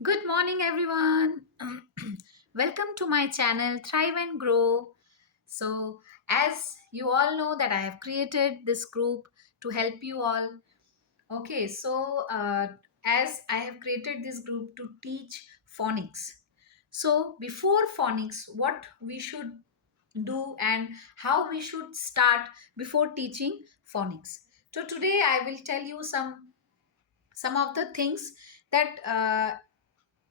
Good morning, everyone. Welcome to my channel Thrive and Grow. So, as you all know, that I have created this group to help you all. Okay, so as I have created this group to teach phonics. So, before phonics, what we should do and how we should start before teaching phonics. So, today I will tell you some of the things that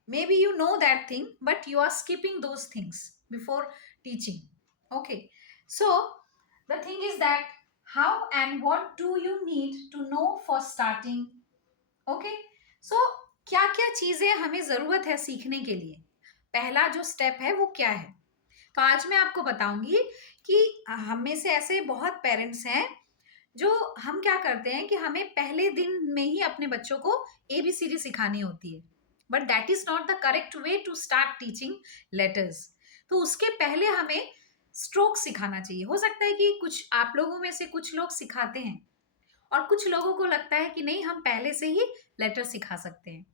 maybe you know that thing but you are skipping those things before teaching. Okay, so the thing is that how and what do you need to know for starting. Okay, so क्या क्या चीजें हमें जरूरत है सीखने के लिए, पहला जो स्टेप है वो क्या है। तो आज मैं आपको बताऊंगी कि हम में से ऐसे बहुत पेरेंट्स हैं जो हम क्या करते हैं कि हमें पहले दिन में ही अपने बच्चों को एबीसीडी सिखानी होती है, but that is not the correct way to start teaching letters. तो उसके पहले हमें स्ट्रोक सिखाना चाहिए। हो सकता है कि कुछ आप लोगों में से कुछ लोग सिखाते हैं और कुछ लोगों को लगता है कि नहीं हम पहले से ही लेटर सिखा सकते हैं।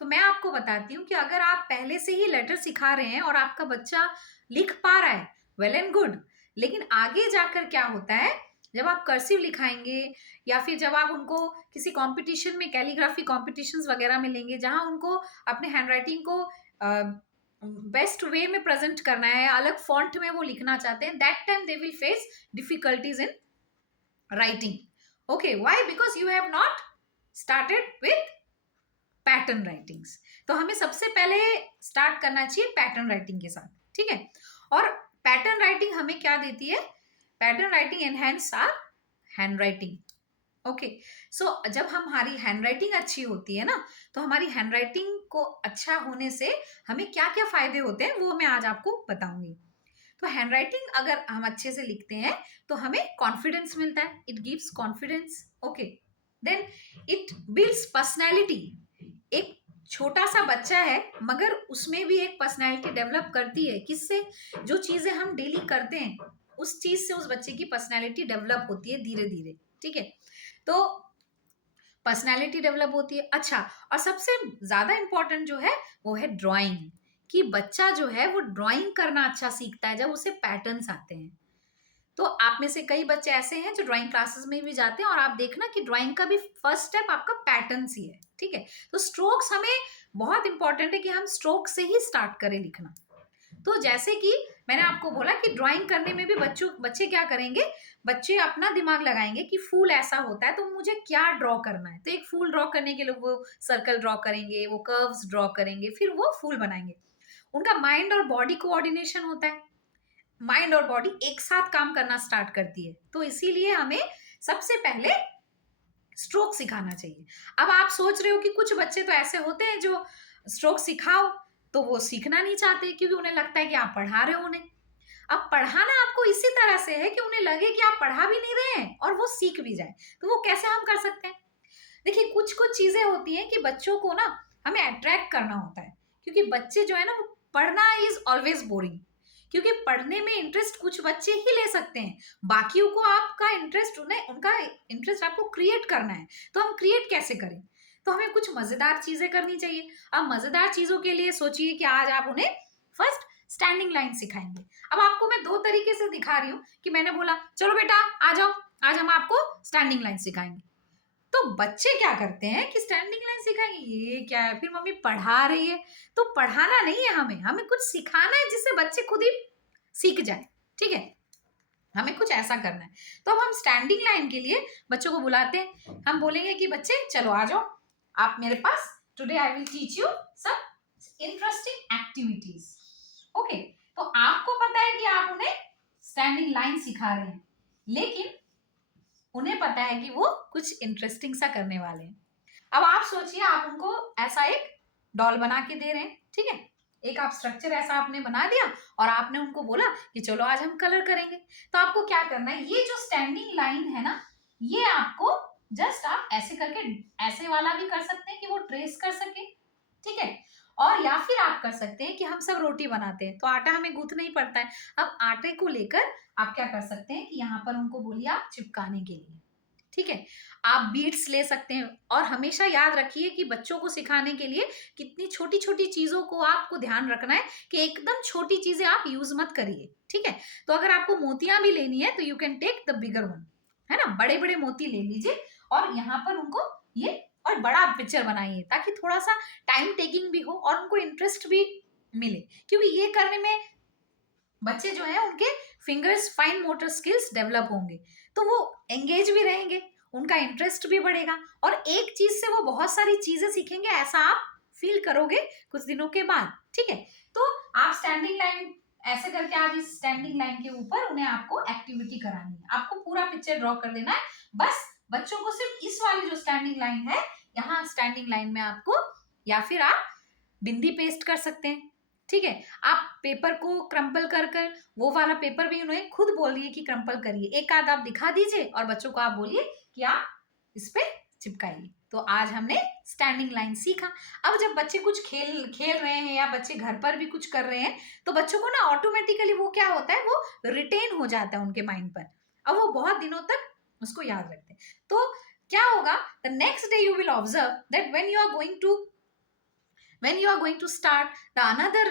तो मैं आपको बताती हूँ कि अगर आप पहले से ही लेटर सिखा रहे हैं और आपका बच्चा लिख पा रहा है, वेल एंड गुड। लेकिन आगे जाकर क्या होता है, जब आप कर्सिव लिखाएंगे या फिर जब आप उनको किसी कंपटीशन में, कैलीग्राफी कॉम्पिटिशन्स वगैरह में लेंगे जहां उनको अपने हैंडराइटिंग को बेस्ट वे में प्रेजेंट करना है, अलग फॉन्ट में वो लिखना चाहते हैं, that time they will face difficulties in writing. Okay, why? Because you have not started with pattern writings. तो हमें सबसे पहले स्टार्ट करना चाहिए पैटर्न राइटिंग के साथ, ठीक है। और पैटर्न राइटिंग हमें क्या देती है? Pattern writing enhance our handwriting. Okay, so जब हमारी हैंड राइटिंग अच्छी होती है ना, तो हमारी हैंड राइटिंग को अच्छा होने से हमें क्या क्या फायदे होते हैं वो मैं आज आपको बताऊंगी। तो हैंड राइटिंग अगर हम अच्छे से लिखते हैं तो हमें कॉन्फिडेंस मिलता है, it gives confidence. Okay, then it builds personality. एक छोटा सा बच्चा है मगर उसमें भी एक पर्सनैलिटी डेवलप करती है, किससे? जो चीजें हम डेली करते हैं उस चीज से उस बच्चे की पर्सनैलिटी डेवलप होती है धीरे धीरे, ठीक है। तो पर्सनैलिटी डेवलप होती है। अच्छा, और सबसे ज्यादा इंपॉर्टेंट जो है वो है ड्राइंग, कि बच्चा जो है वो ड्राइंग करना अच्छा सीखता है जब उसे पैटर्न्स आते हैं। तो आप में से कई बच्चे ऐसे हैं जो ड्राइंग क्लासेस में भी जाते हैं और आप देखना कि ड्राइंग का भी फर्स्ट स्टेप आपका पैटर्न्स ही है, ठीक है। तो स्ट्रोक्स हमें बहुत इंपॉर्टेंट है कि हम स्ट्रोक से ही स्टार्ट करें लिखना। तो जैसे कि मैंने आपको बोला कि ड्राइंग करने में भी बच्चे क्या करेंगे, बच्चे अपना दिमाग लगाएंगे कि फूल ऐसा होता है तो मुझे क्या ड्रॉ करना है। तो एक फूल ड्रॉ करने के लिए वो सर्कल ड्रॉ करेंगे, वो कर्व्स ड्रॉ करेंगे, फिर वो फूल बनाएंगे। उनका माइंड और बॉडी कोऑर्डिनेशन होता है, माइंड और बॉडी एक साथ काम करना स्टार्ट करती है। तो इसीलिए हमें सबसे पहले स्ट्रोक सिखाना चाहिए। अब आप सोच रहे हो कि कुछ बच्चे तो ऐसे होते हैं जो स्ट्रोक सिखाओ तो वो सीखना नहीं चाहते क्योंकि उन्हें लगता है कि आप पढ़ा रहे हो उन्हें। अब पढ़ाना आपको इसी तरह से है कि उन्हें लगे कि आप पढ़ा भी नहीं रहे हैं और वो सीख भी जाए। तो वो कैसे हम कर सकते हैं? देखिए, कुछ कुछ चीजें होती हैं कि बच्चों को ना हमें अट्रैक्ट करना होता है, क्योंकि बच्चे जो है ना वो पढ़ना इज ऑलवेज बोरिंग। क्योंकि पढ़ने में इंटरेस्ट कुछ बच्चे ही ले सकते हैं, बाकियों को आपका इंटरेस्ट, उन्हें उनका इंटरेस्ट आपको क्रिएट करना है। तो हम क्रिएट कैसे करें? तो हमें कुछ मजेदार चीजें करनी चाहिए। अब मजेदार चीजों के लिए सोचिए कि आज आप उन्हें फर्स्ट स्टैंडिंग लाइन सिखाएंगे। अब आपको मैं दो तरीके से दिखा रही हूँ कि मैंने बोला चलो बेटा आ जाओ, आज हम आपको स्टैंडिंग लाइन सिखाएंगे। तो बच्चे क्या करते हैं कि स्टैंडिंग लाइन सिखाएंगे, ये क्या है, फिर मम्मी पढ़ा रही है। तो पढ़ाना नहीं है, हमें हमें कुछ सिखाना है जिससे बच्चे खुद ही सीख जाए, ठीक है। हमें कुछ ऐसा करना है। तो अब हम स्टैंडिंग लाइन के लिए बच्चों को बुलाते हैं। हम बोलेंगे कि बच्चे चलो आ जाओ आप मेरे पास, today I will teach you some interesting activities. Okay, तो आपको पता है कि आप उन्हें स्टैंडिंग लाइन सिखा रहे हैं, लेकिन उन्हें पता है कि वो कुछ इंटरेस्टिंग सा करने वाले हैं। अब आप सोचिए, आप उनको ऐसा एक डॉल बना के दे रहे हैं, ठीक है। एक आप स्ट्रक्चर ऐसा आपने बना दिया और आपने उनको बोला कि चलो आज हम कलर करेंगे। तो आपको क्या करना है, ये जो स्टैंडिंग लाइन है ना, ये आपको जस्ट आप ऐसे करके, ऐसे वाला भी कर सकते हैं कि वो ट्रेस कर सके, ठीक है। और या फिर आप कर सकते हैं कि हम सब रोटी बनाते हैं तो आटा हमें गूंथना ही पड़ता है। अब आटे को लेकर आप क्या कर सकते हैं कि यहाँ पर उनको बोलिए आप चिपकाने के लिए, ठीक है। आप बीट्स ले सकते हैं और हमेशा याद रखिए कि बच्चों को सिखाने के लिए कितनी छोटी छोटी चीजों को आपको ध्यान रखना है कि एकदम छोटी चीजें आप यूज मत करिए, ठीक है। तो अगर आपको मोतियां भी लेनी है तो you can take the bigger one, है ना, बड़े बड़े मोती ले लीजिए और यहाँ पर उनको ये और बड़ा पिक्चर बनाइए ताकि थोड़ा सा टाइम टेकिंग भी हो और उनको इंटरेस्ट भी मिले, क्योंकि ये करने में बच्चे जो है उनके fingers fine motor skills develop होंगे, तो वो एंगेज भी रहेंगे, उनका इंटरेस्ट भी बढ़ेगा और एक चीज से वो बहुत सारी चीजें सीखेंगे, ऐसा आप फील करोगे कुछ दिनों के बाद, ठीक है। तो आप स्टैंडिंग लाइन ऐसे करके आप इस स्टैंडिंग लाइन के ऊपर उन्हें आपको एक्टिविटी करानी है, आपको पूरा पिक्चर ड्रॉ कर देना है, बस बच्चों को सिर्फ इस वाली जो स्टैंडिंग लाइन है, यहाँ स्टैंडिंग लाइन में आपको, या फिर आप बिंदी पेस्ट कर सकते हैं, ठीक है। आप पेपर को क्रम्पल कर कर, वो वाला पेपर भी उन्हें खुद बोलिए कि क्रम्पल करिए, एक आध आप दिखा दीजिए और बच्चों को आप बोलिए कि आप इस पे चिपकाइए। तो आज हमने स्टैंडिंग लाइन सीखा। अब जब बच्चे कुछ खेल खेल रहे हैं या बच्चे घर पर भी कुछ कर रहे हैं तो बच्चों को ना ऑटोमेटिकली वो क्या होता है, वो रिटेन हो जाता है उनके माइंड पर, अब वो बहुत दिनों तक उसको याद रखते हैं। तो क्या होगा, the next day you will observe that when you are going to start the another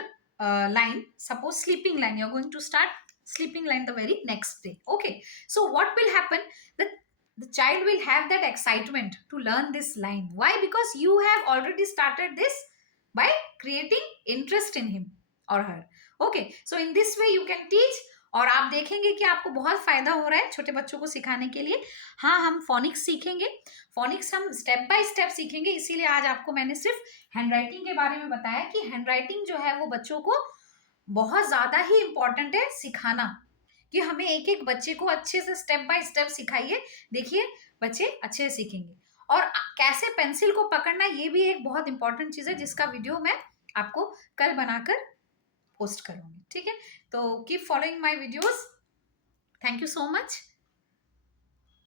line, suppose sleeping line, you are going to start sleeping line the very next day, okay. So what will happen, the child will have that excitement to learn this line. Why? Because you have already started this by creating interest in him or her, okay. So in this way you can teach, और आप देखेंगे कि आपको बहुत फायदा हो रहा है छोटे बच्चों को सिखाने के लिए। हाँ, हम फोनिक्स सीखेंगे, फोनिक्स हम स्टेप बाय स्टेप सीखेंगे, इसीलिए आज आपको मैंने सिर्फ हैंडराइटिंग के बारे में बताया कि हैंडराइटिंग जो है वो बच्चों को बहुत ज्यादा ही इंपॉर्टेंट है सिखाना, कि हमें एक एक बच्चे को अच्छे से स्टेप बाय स्टेप सिखाइए, देखिए बच्चे अच्छे से सीखेंगे। और कैसे पेंसिल को पकड़ना, ये भी एक बहुत इंपॉर्टेंट चीज है जिसका वीडियो मैं आपको कल बनाकर पोस्ट करूंगी, ठीक है। तो keep following my videos, thank you so much.